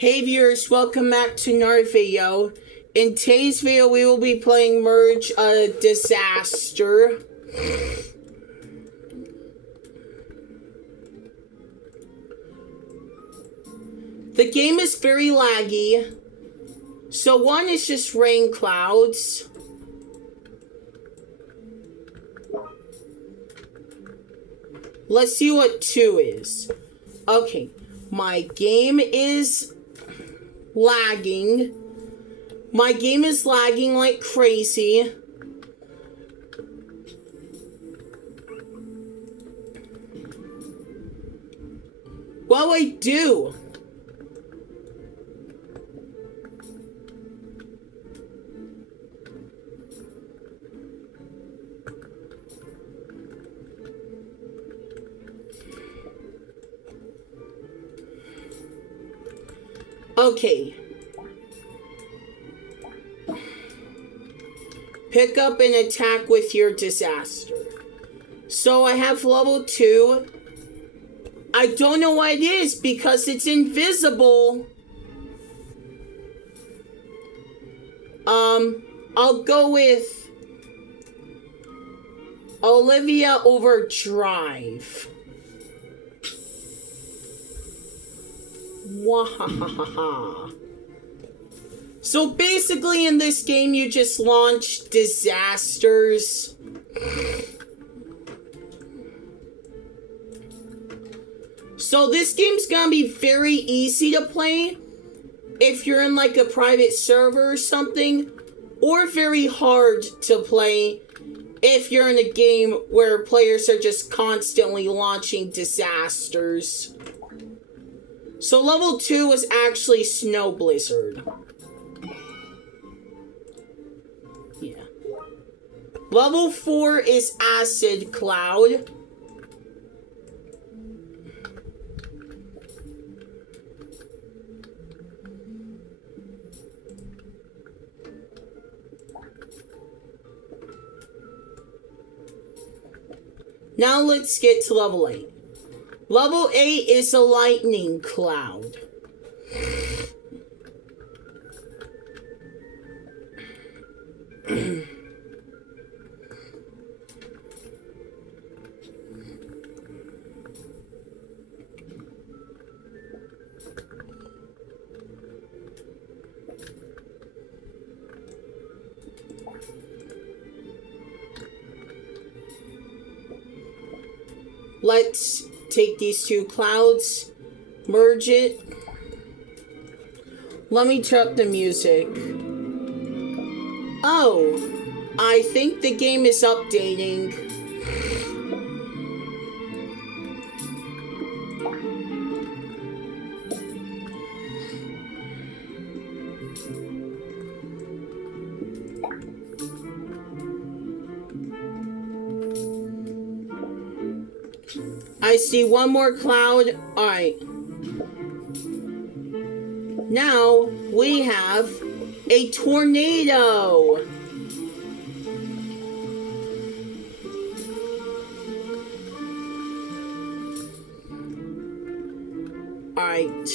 Hey viewers, welcome back to another video. In today's video, we will be playing Merge a Disaster. The game is very laggy. So one is just rain clouds. Let's see what two is. Okay, my game is lagging. My game is lagging like crazy. What do I do? Okay. Pick up and attack with your disaster. So I have level 2. I don't know what it is because it's invisible. I'll go with Olivia Overdrive. Wahahaha. So basically in this game you just launch disasters. So this game's gonna be very easy to play if you're in like a private server or something, or very hard to play if you're in a game where players are just constantly launching disasters. So level 2 is actually Snow Blizzard. Yeah. Level 4 is Acid Cloud. Now let's get to level 8. Level 8 is a Lightning Cloud. Let's take these two clouds, merge it. Let me turn up the music. Oh, I think the game is updating. I see one more cloud. Alright. Now we have a tornado. Alright.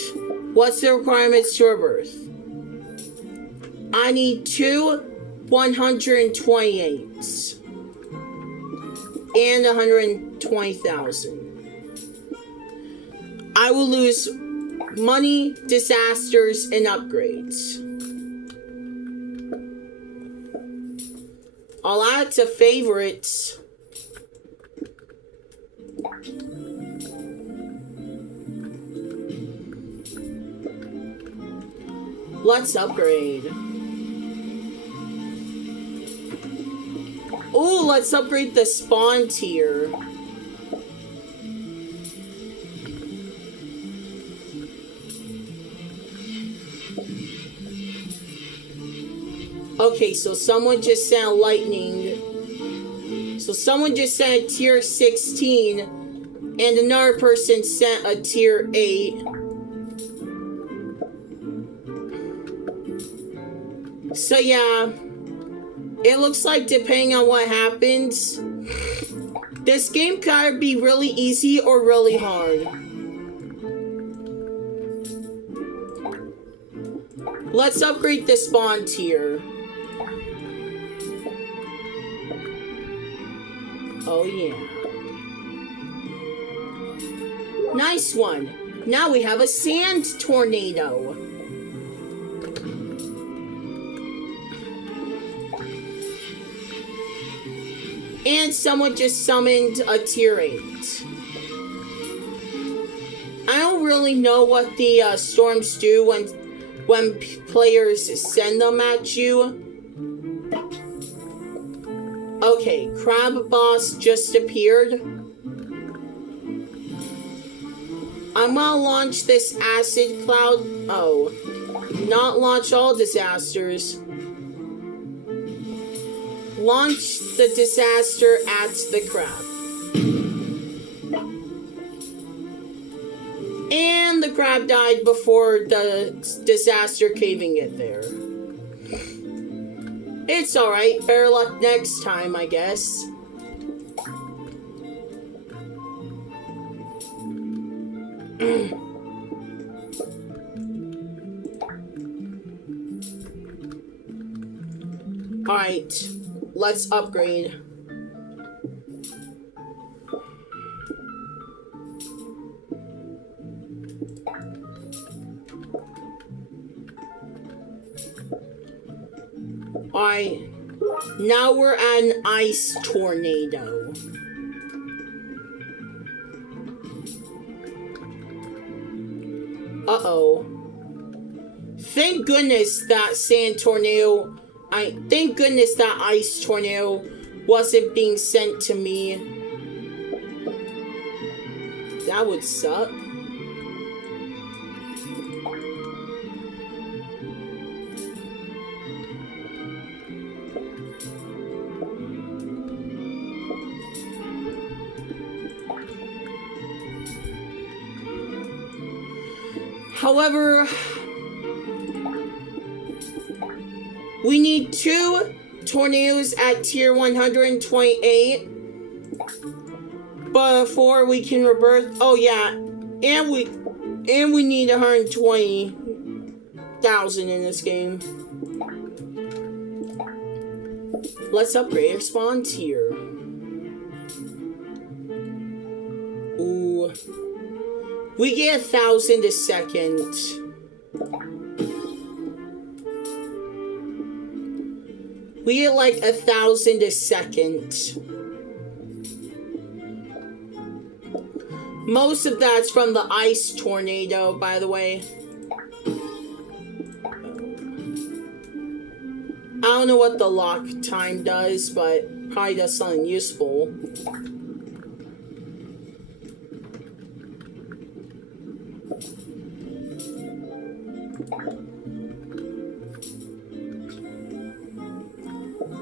What's the requirements to rebirth? I need 2 128s and 120,000. I will lose money, disasters, and upgrades. I'll add to favorites. Let's upgrade. Ooh, let's upgrade the spawn tier. Okay, so someone just sent a lightning. So someone just sent a tier 16, and another person sent a tier 8. So yeah, it looks like depending on what happens, this game can either be really easy or really hard. Let's upgrade the spawn tier. Oh yeah. Nice one. Now we have a sand tornado. And someone just summoned a tier 8. I don't really know what the storms do when players send them at you. Okay, Crab Boss just appeared. I'm gonna launch this acid cloud. Oh, not launch all disasters. Launch the disaster at the crab. And the crab died before the disaster caving it there. It's alright, better luck next time, I guess. Alright, let's upgrade. Alright, now we're an ice tornado. Uh-oh. Thank goodness that sand tornado, thank goodness that ice tornado wasn't being sent to me. That would suck. However, we need 2 tornadoes at tier 128 before we can rebirth. Oh yeah, and we need 120,000 in this game. Let's upgrade our spawn tier. Ooh. We get 1,000 a second. We get like 1,000 a second. Most of that's from the ice tornado, by the way. I don't know what the lock time does, but probably does something useful.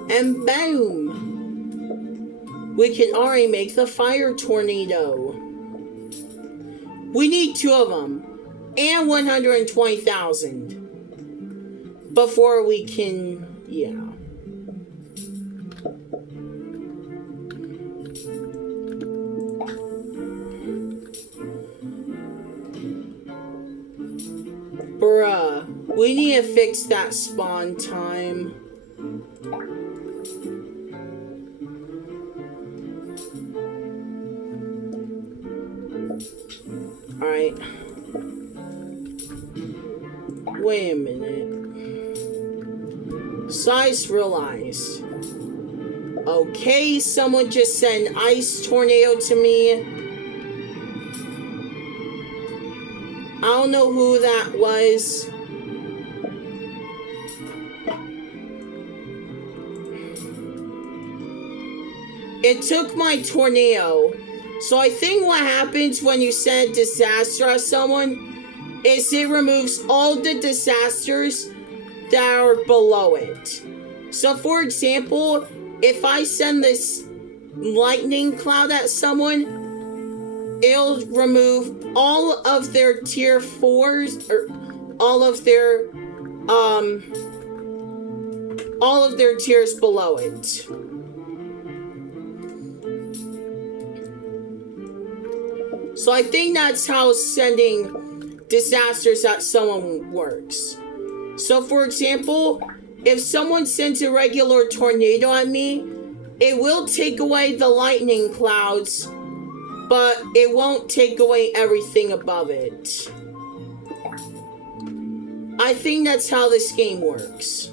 And boom! We can already make the fire tornado. We need 2 of them. And 120,000. Before we can... yeah. Bruh. We need to fix that spawn time. Alright. Wait a minute. So I just realized. Okay, someone just sent ice tornado to me. I don't know who that was. It took my tornado. So I think what happens when you send disaster at someone is it removes all the disasters that are below it. So for example, if I send this lightning cloud at someone, it'll remove all of their tier 4s or all of their tiers below it. So I think that's how sending disasters at someone works. So, for example, if someone sends a regular tornado at me, it will take away the lightning clouds, but it won't take away everything above it. I think that's how this game works.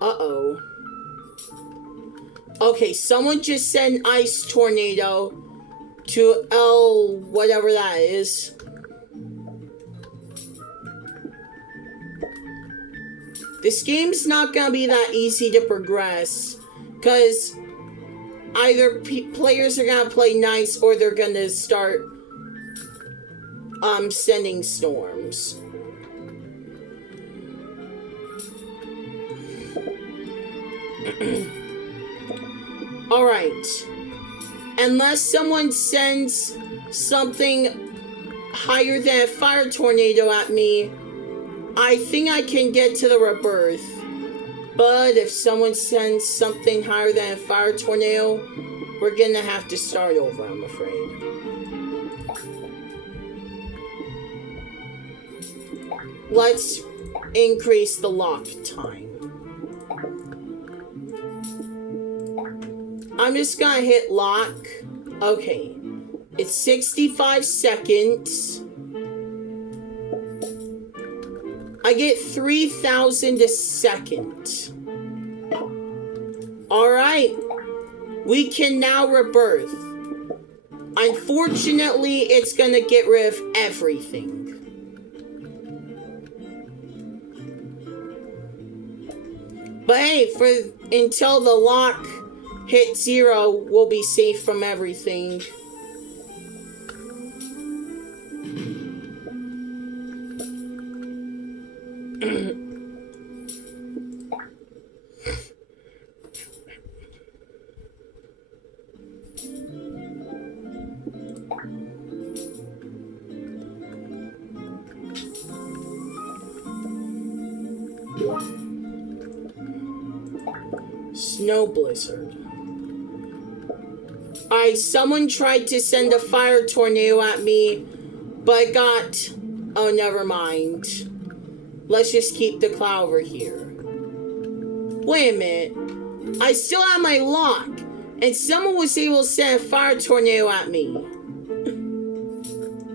Uh-oh. Okay, someone just sent ice tornado to L whatever that is. This game's not gonna be that easy to progress, because either players are gonna play nice or they're gonna start sending storms. Alright. Unless someone sends something higher than a fire tornado at me, I think I can get to the rebirth. But if someone sends something higher than a fire tornado, we're gonna have to start over, I'm afraid. Let's increase the lock time. I'm just gonna hit lock. Okay. It's 65 seconds. I get 3,000 a second. Alright. We can now rebirth. Unfortunately, it's gonna get rid of everything. But hey, until the lock hit 0, we'll be safe from everything. Snow blizzard. Someone tried to send a fire tornado at me, but got... Oh, never mind. Let's just keep the cloud over here. Wait a minute. I still have my lock, and someone was able to send a fire tornado at me.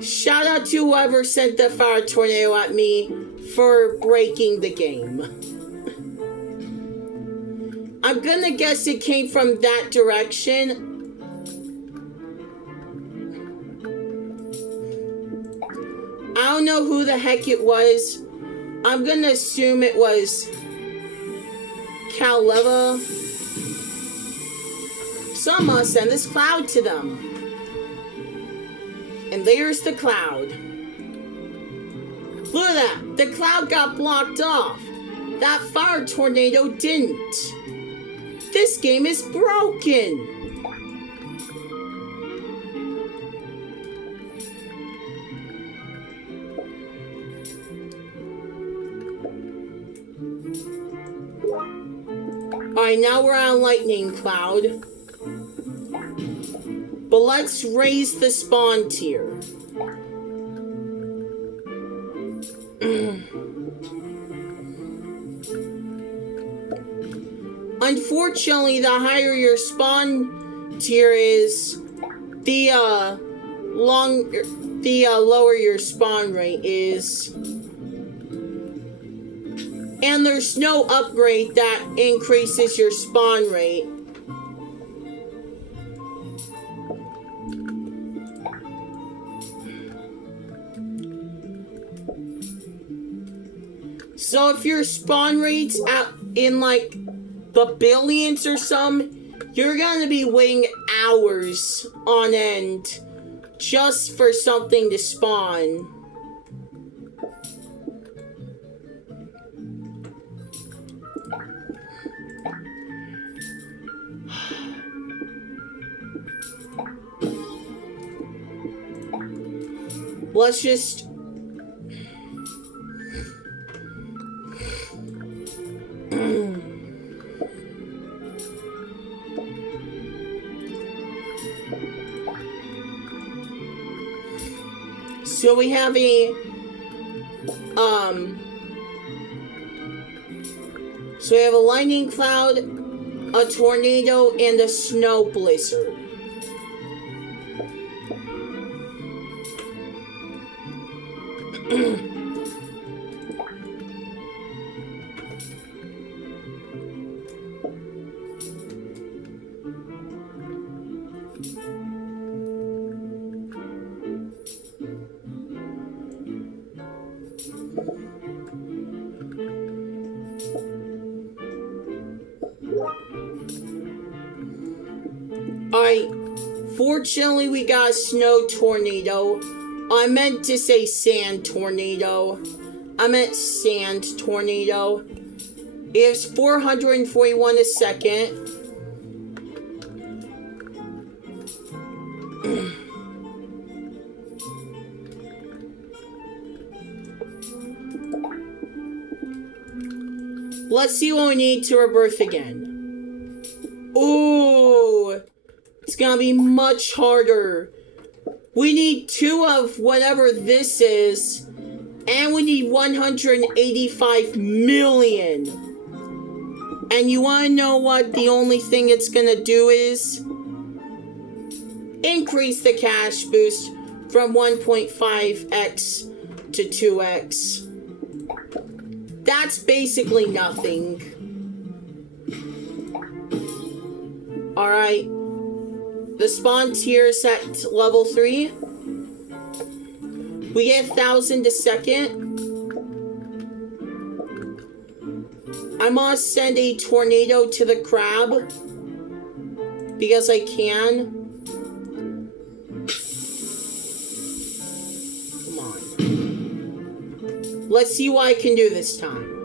Shout out to whoever sent the fire tornado at me for breaking the game. I'm gonna guess it came from that direction. I don't know who the heck it was. I'm gonna assume it was Caleva. So I'm gonna send this cloud to them. And there's the cloud. Look at that. The cloud got blocked off. That fire tornado didn't. This game is broken. Alright, now we're on lightning cloud. But let's raise the spawn tier. Unfortunately, the higher your spawn tier is, the lower your spawn rate is. And there's no upgrade that increases your spawn rate. So if your spawn rate's in like the billions or some, you're gonna be waiting hours on end just for something to spawn. Let's just... So we have a lightning cloud, a tornado, and a snow blizzard. Alright, fortunately we got a snow tornado. I meant to say sand tornado. I meant sand tornado. It's 441 a second. Let's see what we need to rebirth again. Ooh, it's gonna be much harder. We need 2 of whatever this is, and we need 185 million. And you wanna know what the only thing it's gonna do is? Increase the cash boost from 1.5x to 2x. That's basically nothing. Alright. The spawn tier is at level 3. We get 1,000 a second. I must send a tornado to the crab. Because I can. Come on. Let's see what I can do this time.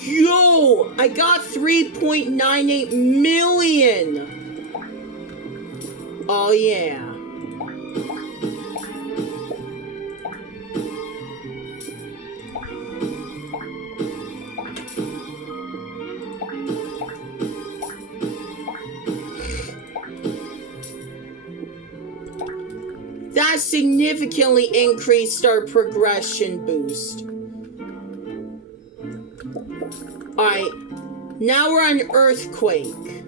Yo! I got 3.98 million! Oh yeah. That significantly increased our progression boost. Alright, now we're on Earthquake.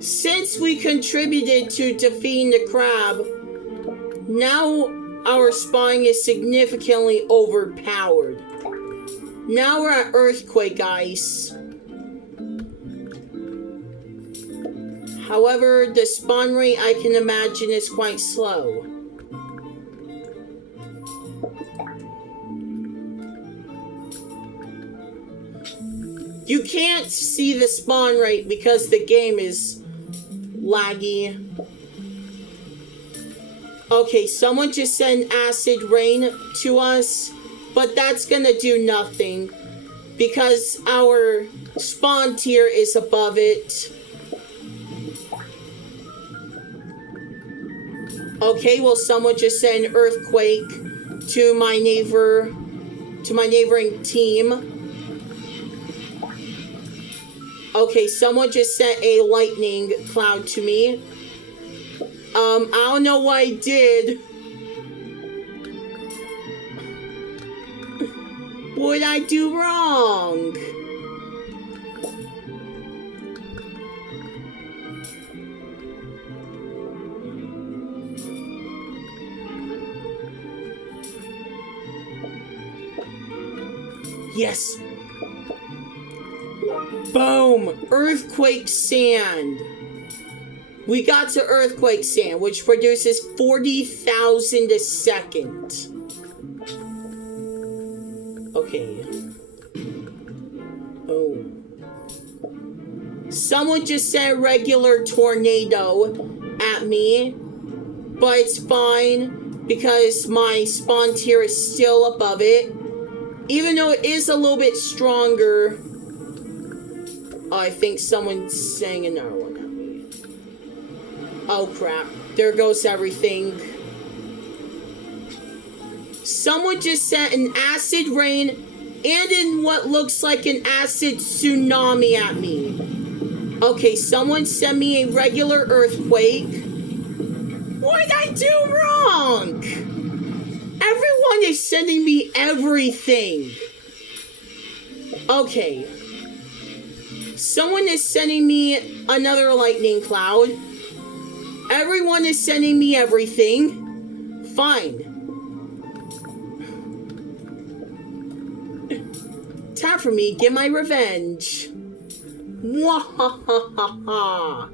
Since we contributed to defeating the crab, now our spawning is significantly overpowered. Now we're at Earthquake Ice. However, the spawn rate I can imagine is quite slow. You can't see the spawn rate because the game is laggy. Okay, someone just sent acid rain to us, but that's gonna do nothing because our spawn tier is above it. Okay, well, someone just sent earthquake to my neighboring team. Okay, someone just sent a lightning cloud to me. I don't know what I did. What did I do wrong? Yes. Boom! Earthquake Sand. We got to Earthquake Sand, which produces 40,000 a second. Okay. Oh. Someone just sent a regular tornado at me, but it's fine because my spawn tier is still above it. Even though it is a little bit stronger. I think someone's saying another one at me. Oh crap. There goes everything. Someone just sent an acid rain and in what looks like an acid tsunami at me. Okay, someone sent me a regular earthquake. What did I do wrong? Everyone is sending me everything. Okay. Someone is sending me another lightning cloud. Everyone is sending me everything. Fine. Time for me to get my revenge. Mwahahaha.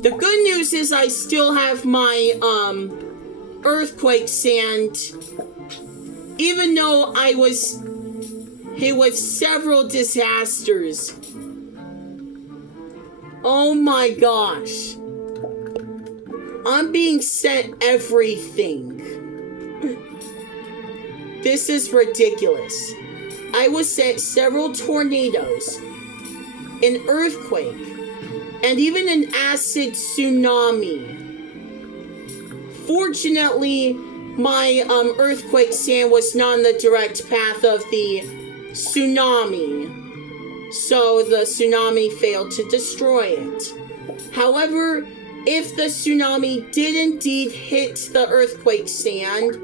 The good news is I still have my earthquake sand, even though it was several disasters. Oh my gosh. I'm being sent everything. This is ridiculous. I was sent several tornadoes, an earthquake, and even an acid tsunami. Fortunately, my earthquake sand was not in the direct path of the tsunami, so the tsunami failed to destroy it. However, if the tsunami did indeed hit the earthquake sand,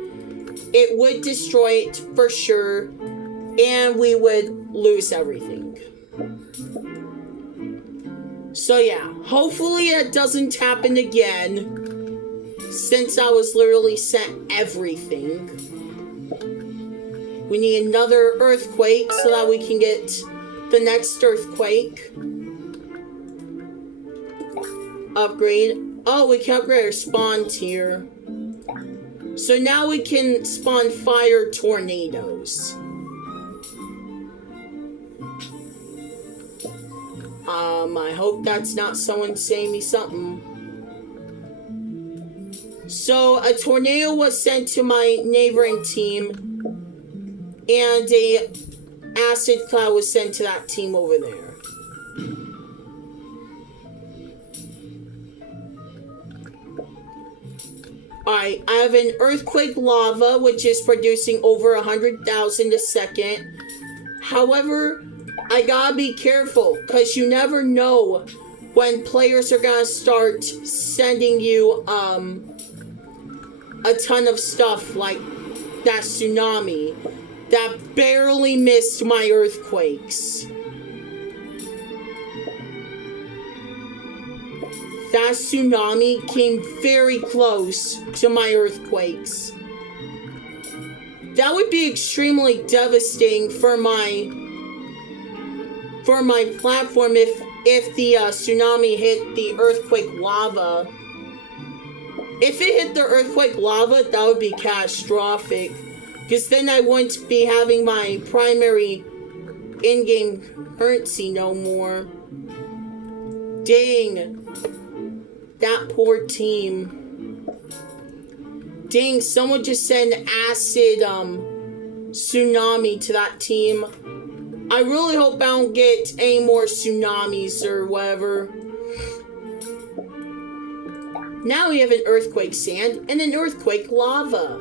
it would destroy it for sure, and we would lose everything. So yeah, hopefully it doesn't happen again, since I was literally sent everything. We need another earthquake so that we can get the next earthquake. Upgrade. Oh, we can upgrade our spawn tier. So now we can spawn fire tornadoes. I hope that's not someone saying me something. So a tornado was sent to my neighboring team, and a acid cloud was sent to that team over there. Alright, I have an earthquake lava, which is producing over 100,000 a second. However, I gotta be careful, because you never know when players are gonna start sending you a ton of stuff like that tsunami that barely missed my earthquakes. That tsunami came very close to my earthquakes. That would be extremely devastating for my platform if the tsunami hit the earthquake lava. If it hit the earthquake lava, that would be catastrophic, because then I wouldn't be having my primary in-game currency no more. Dang. That poor team. Dang, someone just sent acid tsunami to that team. I really hope I don't get any more tsunamis or whatever. Now we have an earthquake sand and an earthquake lava.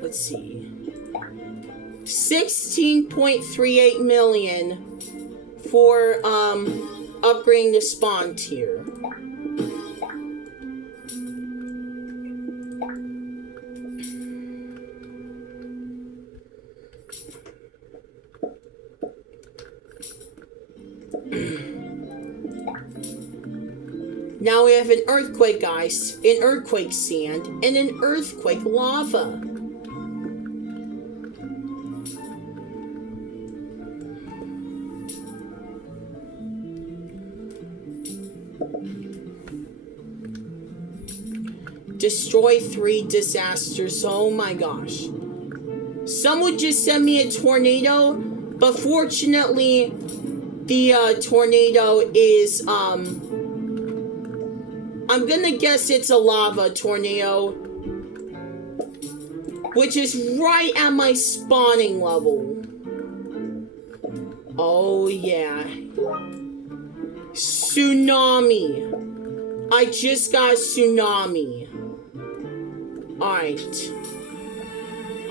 Let's see. 16.38 million for upgrading the spawn tier. Now we have an earthquake ice, an earthquake sand, and an earthquake lava. Destroy 3 disasters. Oh my gosh. Someone just sent me a tornado, but fortunately, the tornado is, I'm gonna guess it's a lava tornado. which is right at my spawning level. Oh yeah. Tsunami. I just got a tsunami. Alright.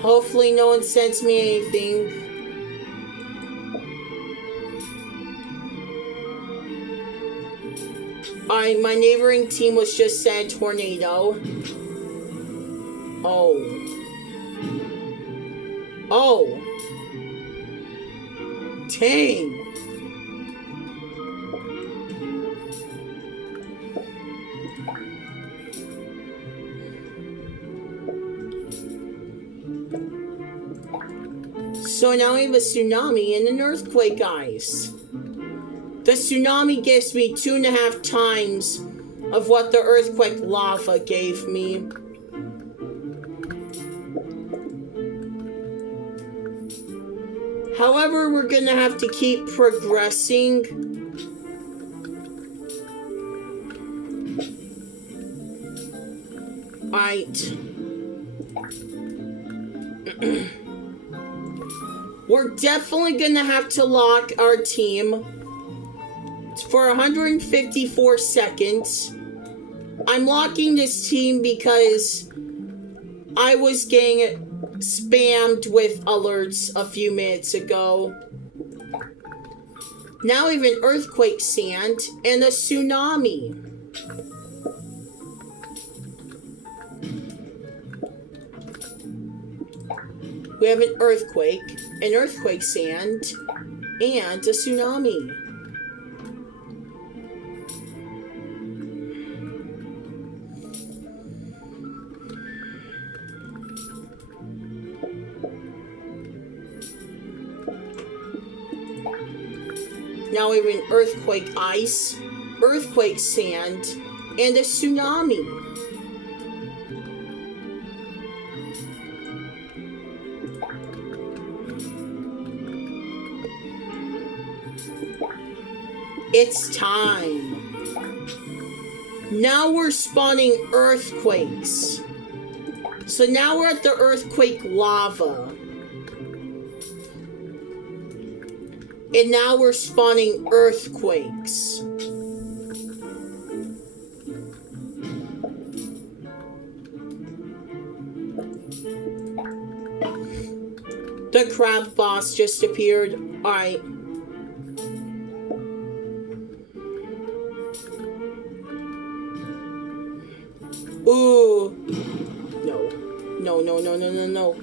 Hopefully no one sends me anything. Alright, my neighboring team was just sent a tornado. Oh. Oh. Dang. So now we have a tsunami and an earthquake, guys. The tsunami gives me 2.5 times of what the earthquake lava gave me. However, we're gonna have to keep progressing. Right. We're definitely gonna have to lock our team for 154 seconds. I'm locking this team because I was getting spammed with alerts a few minutes ago. Now we have an earthquake sand and a tsunami. We have an earthquake sand, and a tsunami. Now we have an earthquake ice, earthquake sand, and a tsunami. It's time. Now we're spawning earthquakes. So now we're at the earthquake lava. And now we're spawning earthquakes. The crab boss just appeared. Alright. Ooh. No. No, no, no, no, no, no.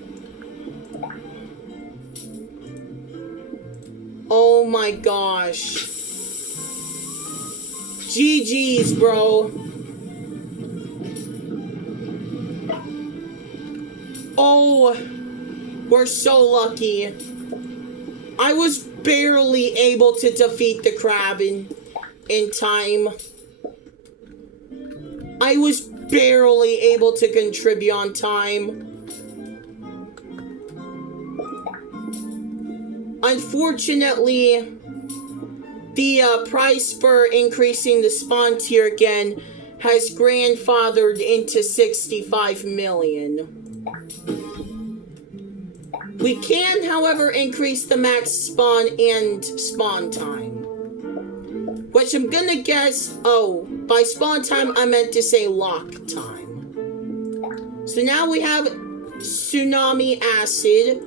Oh my gosh. GG's, bro. Oh, we're so lucky. I was barely able to defeat the crab in time. I was barely able to contribute on time. Unfortunately, the price for increasing the spawn tier again has grandfathered into 65 million. We can, however, increase the max spawn and spawn time. Which I'm gonna guess, oh, by spawn time I meant to say lock time. So now we have tsunami acid.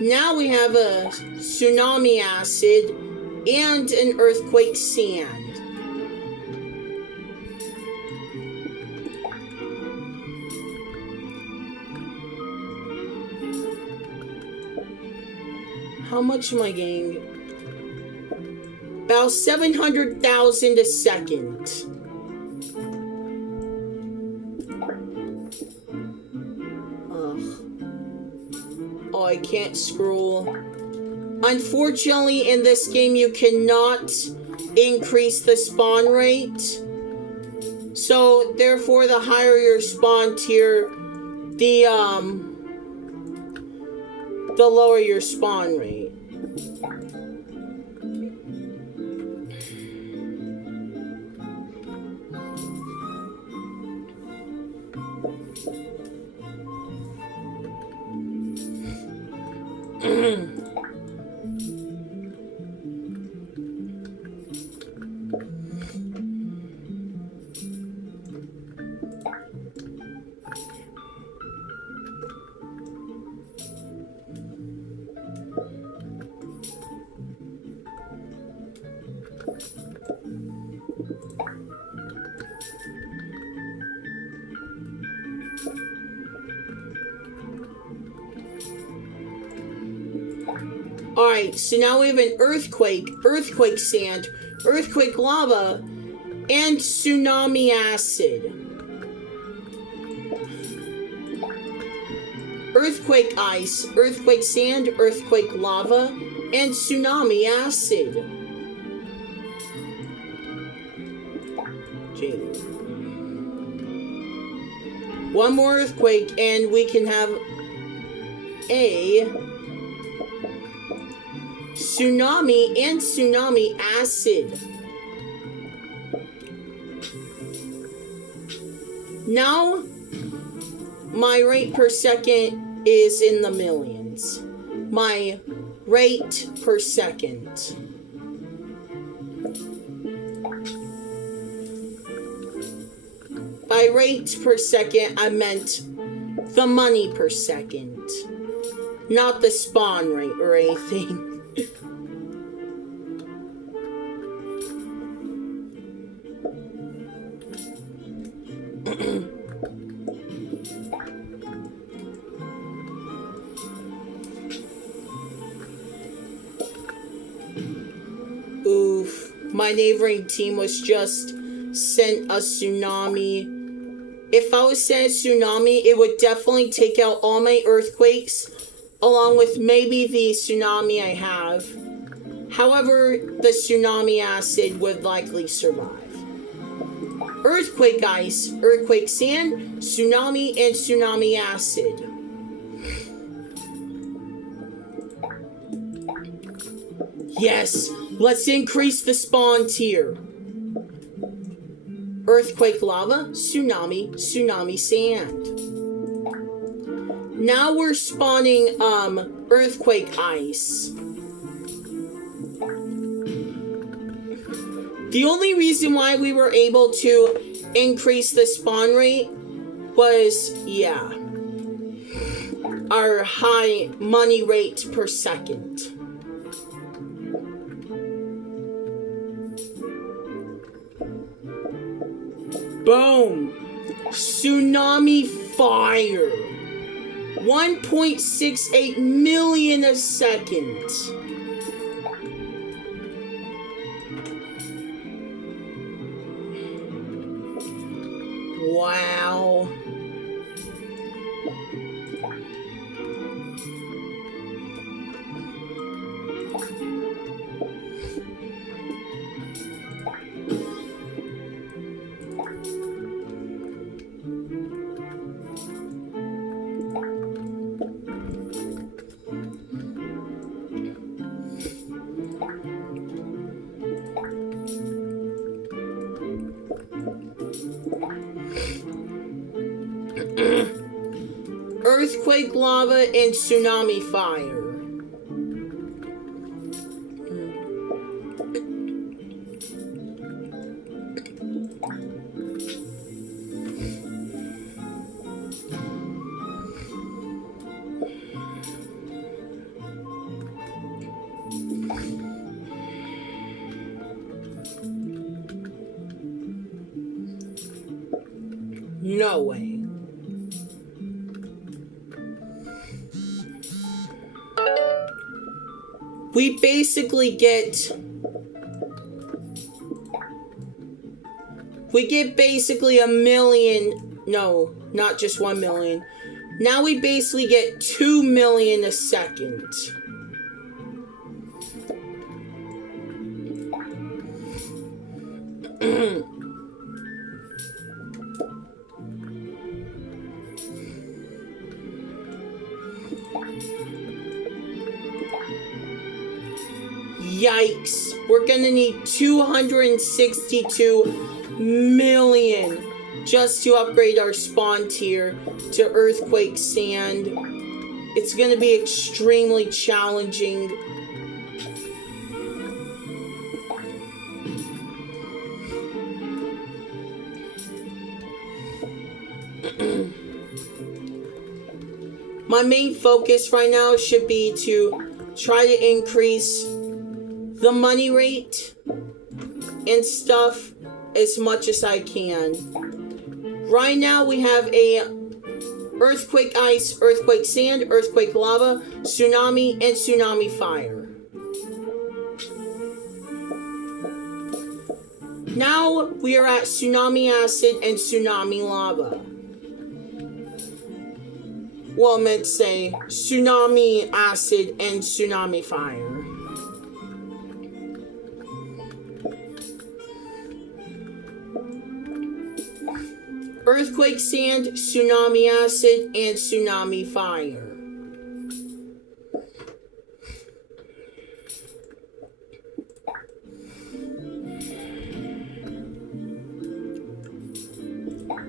Now we have a tsunami acid and an earthquake sand. How much am I getting? About 700,000 a second. Ugh. Oh, I can't scroll. Unfortunately, in this game, you cannot increase the spawn rate. So, therefore, the higher your spawn tier, the lower your spawn rate. Alright, so now we have an earthquake, earthquake sand, earthquake lava, and tsunami acid. Earthquake ice, earthquake sand, earthquake lava, and tsunami acid. Gee. One more earthquake and we can have a tsunami and tsunami acid. Now, my rate per second is in the millions. My rate per second. By rate per second, I meant the money per second. Not the spawn rate or anything. Oof. My neighboring team was just sent a tsunami. If I was sent a tsunami, it would definitely take out all my earthquakes, along with maybe the tsunami I have. However, the tsunami acid would likely survive. Earthquake ice, earthquake sand, tsunami, and tsunami acid. Yes, let's increase the spawn tier. Earthquake lava, tsunami, tsunami sand. Now we're spawning earthquake ice. The only reason why we were able to increase the spawn rate was, yeah, our high money rate per second. Boom! Tsunami fire! 1.68 million a second. Wow. Earthquake lava and tsunami fire. No way. We basically get basically a million, no, not just 1 million. Now we basically get 2 million a second. Yikes. We're gonna need 262 million just to upgrade our spawn tier to Earthquake Sand. It's gonna be extremely challenging. My main focus right now should be to try to increase the money rate and stuff as much as I can. Right now we have a Earthquake Ice, Earthquake Sand, Earthquake Lava, Tsunami, and Tsunami Fire. Now we are at Tsunami Acid and Tsunami Lava. Well, I meant to say Tsunami Acid and Tsunami Fire. Earthquake Sand, Tsunami Acid, and Tsunami Fire.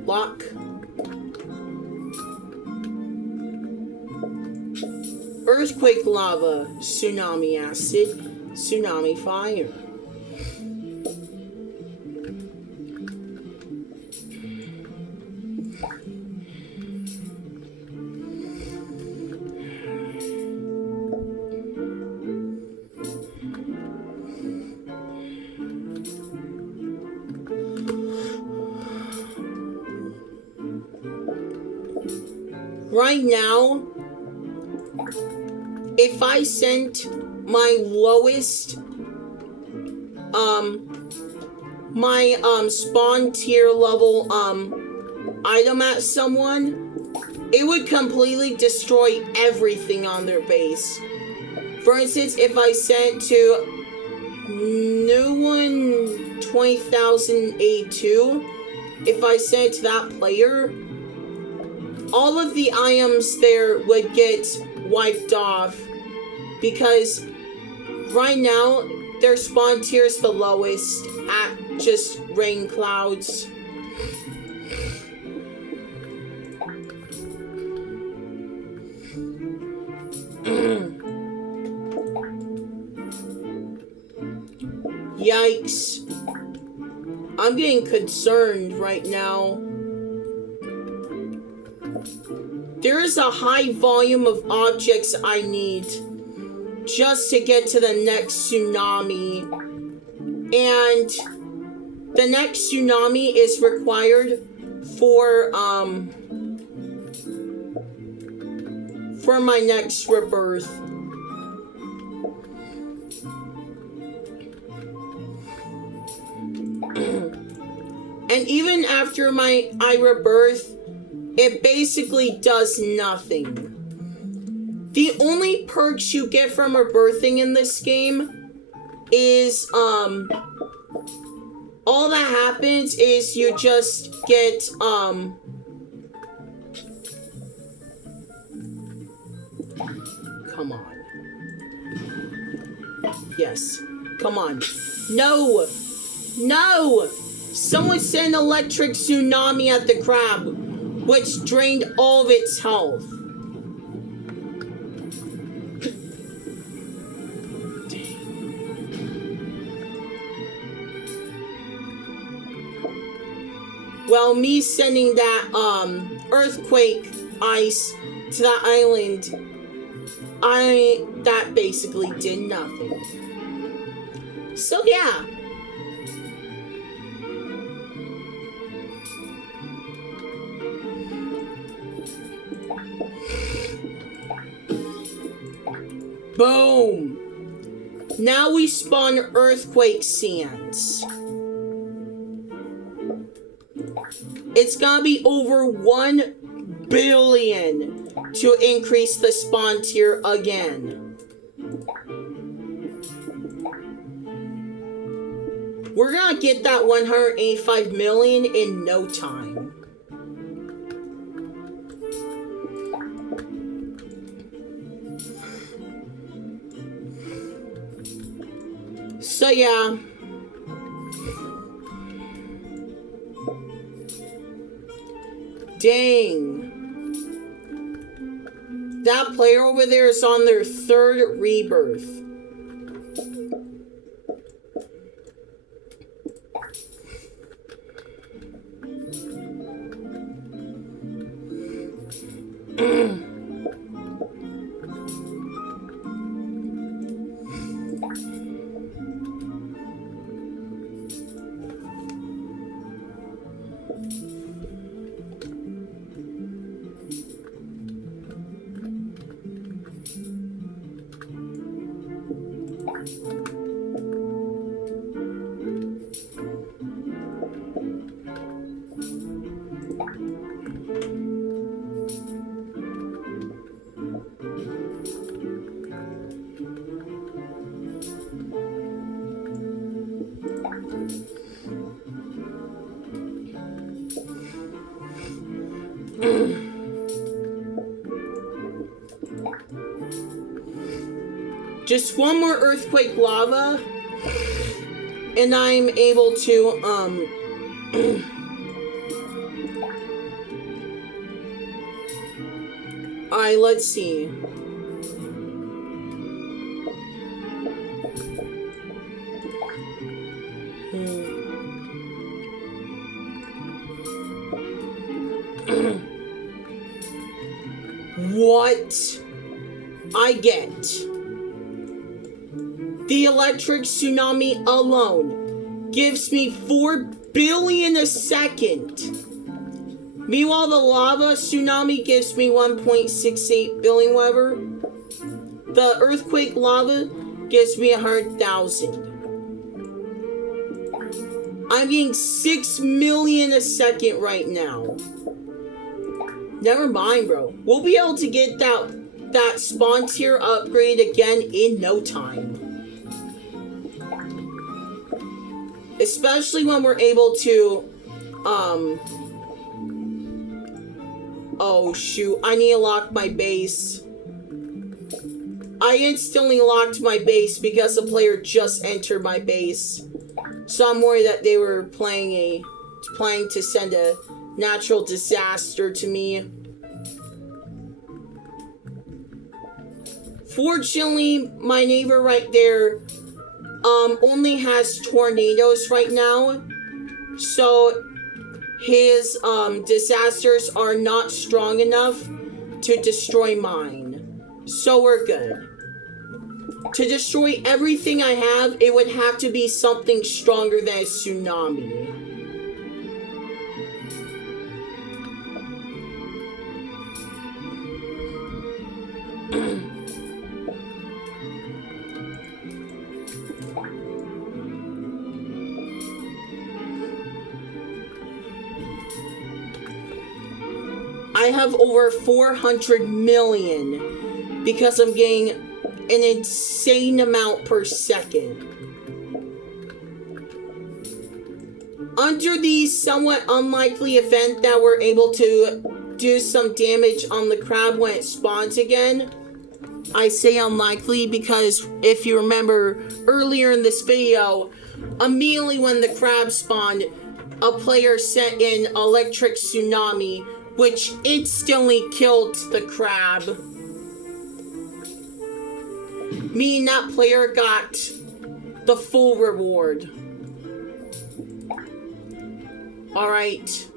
Lock. Earthquake Lava, Tsunami Acid, Tsunami Fire. Right now, if I sent my lowest, my spawn tier level, item at someone, it would completely destroy everything on their base. For instance, if I sent to new one 20,000 A2, if I sent to that player, all of the items there would get wiped off because right now their spawn tier is the lowest at just rain clouds. Yikes. I'm getting concerned right now. There is a high volume of objects I need just to get to the next tsunami. And the next tsunami is required for my next rebirth. And even after I rebirth, it basically does nothing. The only perks you get from rebirthing in this game is, all that happens is you just get, come on. Yes. Come on. No! No! Someone sent electric tsunami at the crab, which drained all of its health. Well, me sending that earthquake ice to that island, that basically did nothing. So yeah. Boom! Now we spawn earthquake sands. It's gonna be over 1 billion to increase the spawn tier again. We're gonna get that 185 million in no time. So yeah. Dang. That player over there is on their 3rd rebirth. Just one more earthquake lava, and I'm able to, Alright, let's see. What I get. The electric tsunami alone gives me 4 billion a second. Meanwhile, the lava tsunami gives me 1.68 billion, whatever. The earthquake lava gives me 100,000. I'm getting 6 million a second right now. Never mind, bro. We'll be able to get that spawn tier upgrade again in no time. Especially when we're able to, oh shoot, I need to lock my base. I instantly locked my base because a player just entered my base. So I'm worried that they were planning to send a natural disaster to me. Fortunately, my neighbor right there only has tornadoes right now, so his disasters are not strong enough to destroy mine. So we're good. To destroy everything I have, it would have to be something stronger than a tsunami. I have over 400 million because I'm getting an insane amount per second. Under the somewhat unlikely event that we're able to do some damage on the crab when it spawns again, I say unlikely because if you remember earlier in this video, immediately when the crab spawned, a player sent in electric tsunami, which instantly killed the crab. Meaning that player got the full reward. Alright.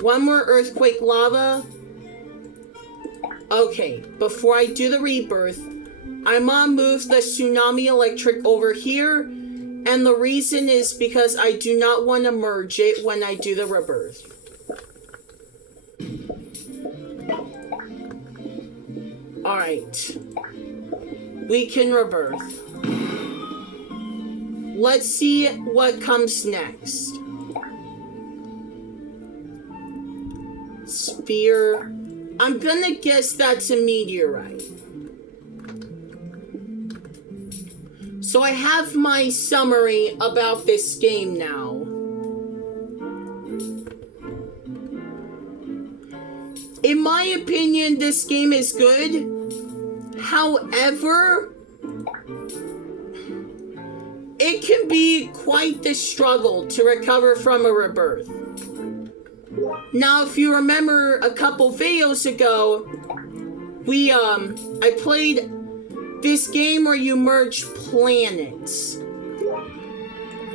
One more earthquake lava. Okay, before I do the rebirth, I'm gonna move the tsunami electric over here. And the reason is because I do not want to merge it when I do the rebirth. Alright. We can rebirth. Let's see what comes next. Sphere. I'm gonna guess that's a meteorite. So I have my summary about this game now. In my opinion, this game is good. However, it can be quite the struggle to recover from a rebirth. Now, if you remember a couple videos ago, I played this game where you merge planets.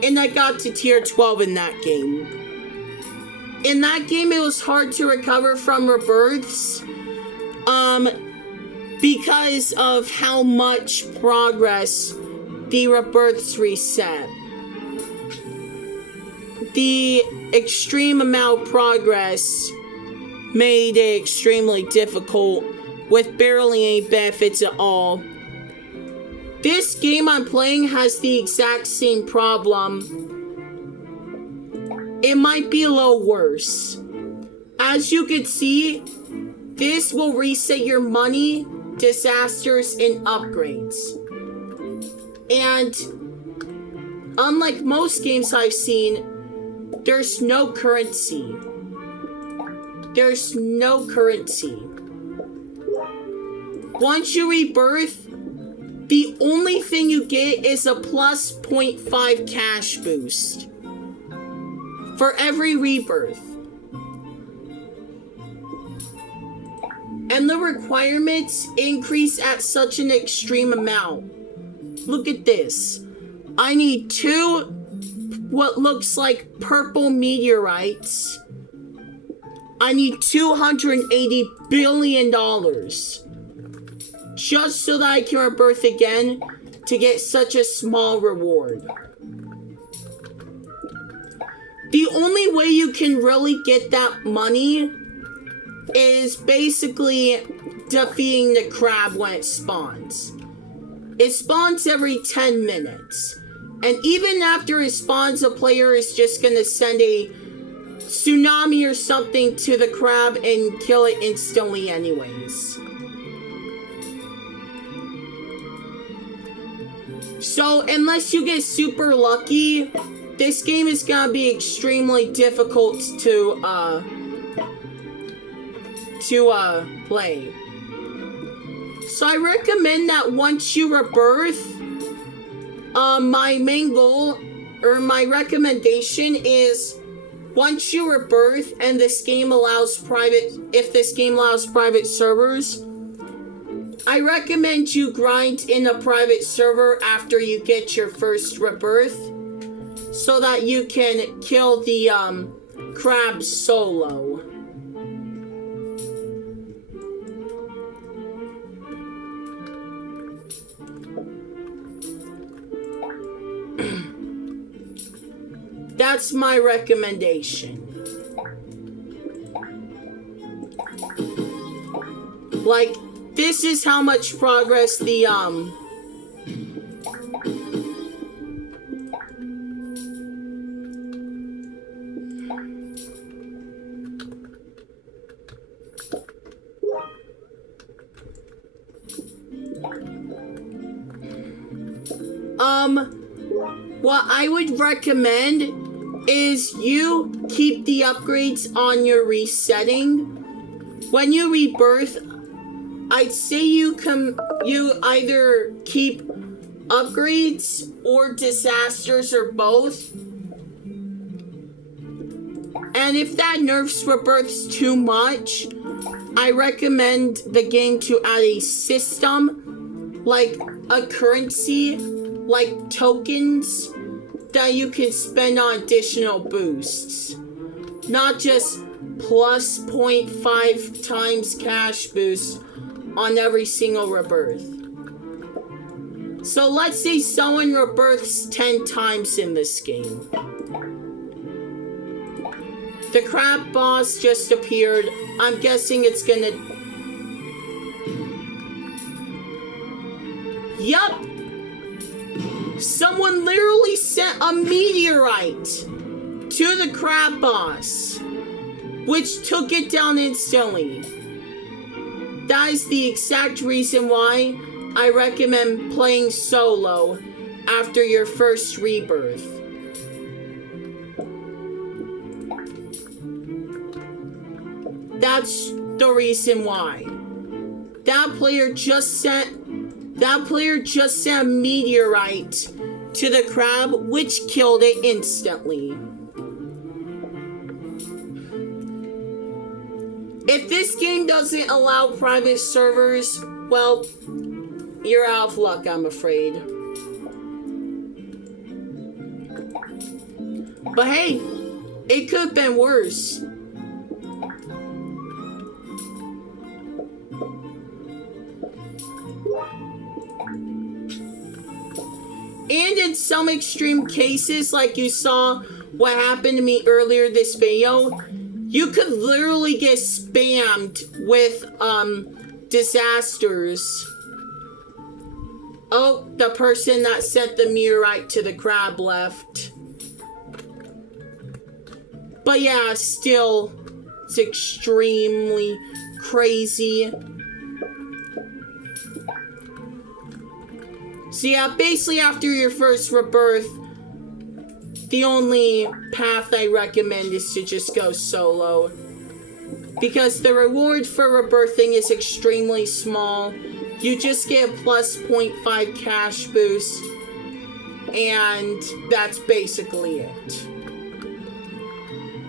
And I got to tier 12 in that game. In that game, it was hard to recover from rebirths. Because of how much progress the rebirths reset. The extreme amount of progress made it extremely difficult with barely any benefits at all. This game I'm playing has the exact same problem. It might be a little worse. As you can see, this will reset your money, disasters, and upgrades. And unlike most games I've seen, there's no currency. There's no currency. Once you rebirth, the only thing you get is a plus 0.5 cash boost for every rebirth. And the requirements increase at such an extreme amount. Look at this. I need 2 what looks like purple meteorites. I need $280 billion. Just so that I can rebirth again to get such a small reward. The only way you can really get that money is basically defeating the crab when it spawns. It spawns every 10 minutes. And even after it spawns, a player is just gonna send a tsunami or something to the crab and kill it instantly anyways. So, unless you get super lucky, this game is gonna be extremely difficult to play. So I recommend that once you rebirth, my main goal, or my recommendation is, once you rebirth and this game allows if this game allows private servers, I recommend you grind in a private server after you get your first rebirth, so that you can kill the crab solo. That's my recommendation. Like, this is how much progress the what I would recommend is you keep the upgrades on your resetting. When you rebirth, I'd say you either keep upgrades or disasters or both. And if that nerfs rebirths too much, I recommend the game to add a system, like a currency, like tokens, that you can spend on additional boosts. Not just plus 0.5 times cash boost on every single rebirth. So let's say someone rebirths 10 times in this game. The crab boss just appeared. I'm guessing it's gonna... Yup! Someone literally sent a meteorite to the crab boss, which took it down instantly. That is the exact reason why I recommend playing solo after your first rebirth. That's the reason why. That player just sent a meteorite to the crab, which killed it instantly. If this game doesn't allow private servers, well, you're out of luck, I'm afraid. But hey, it could have been worse. And in some extreme cases, like you saw what happened to me earlier this video, you could literally get spammed with disasters. Oh, the person that sent the meteorite to the crab left. But yeah, still, it's extremely crazy. So yeah, basically after your first rebirth, the only path I recommend is to just go solo. Because the reward for rebirthing is extremely small. You just get a plus 0.5 cash boost. And that's basically it.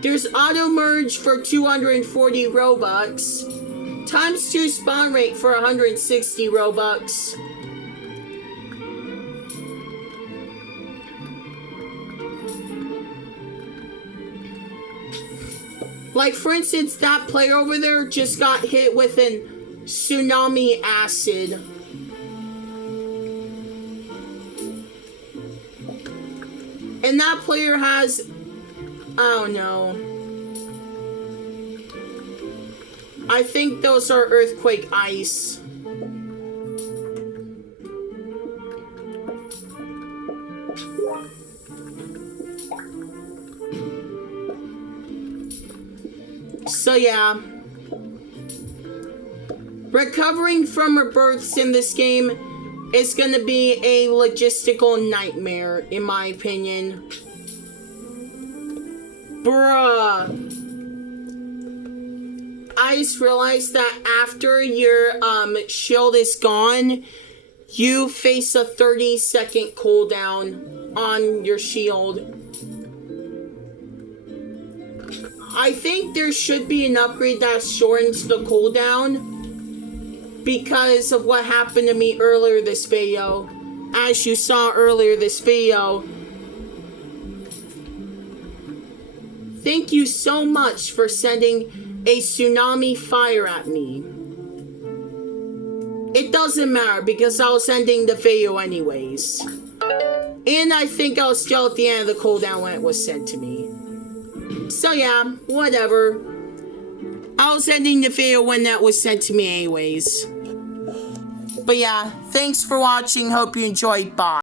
There's auto merge for 240 Robux. Times 2 spawn rate for 160 Robux. Like, for instance, that player over there just got hit with an tsunami acid. And that player has, I don't know, I think those are earthquake ice. So yeah, recovering from rebirths in this game is going to be a logistical nightmare, in my opinion. Bruh. I just realized that after your shield is gone, you face a 30-second cooldown on your shield. I think there should be an upgrade that shortens the cooldown because of what happened to me earlier this video. As you saw earlier this video. Thank you so much for sending a tsunami fire at me. It doesn't matter because I was ending the video anyways. And I think I was still at the end of the cooldown when it was sent to me. So yeah, whatever. I was ending the video when that was sent to me anyways. But yeah, thanks for watching. Hope you enjoyed. Bye.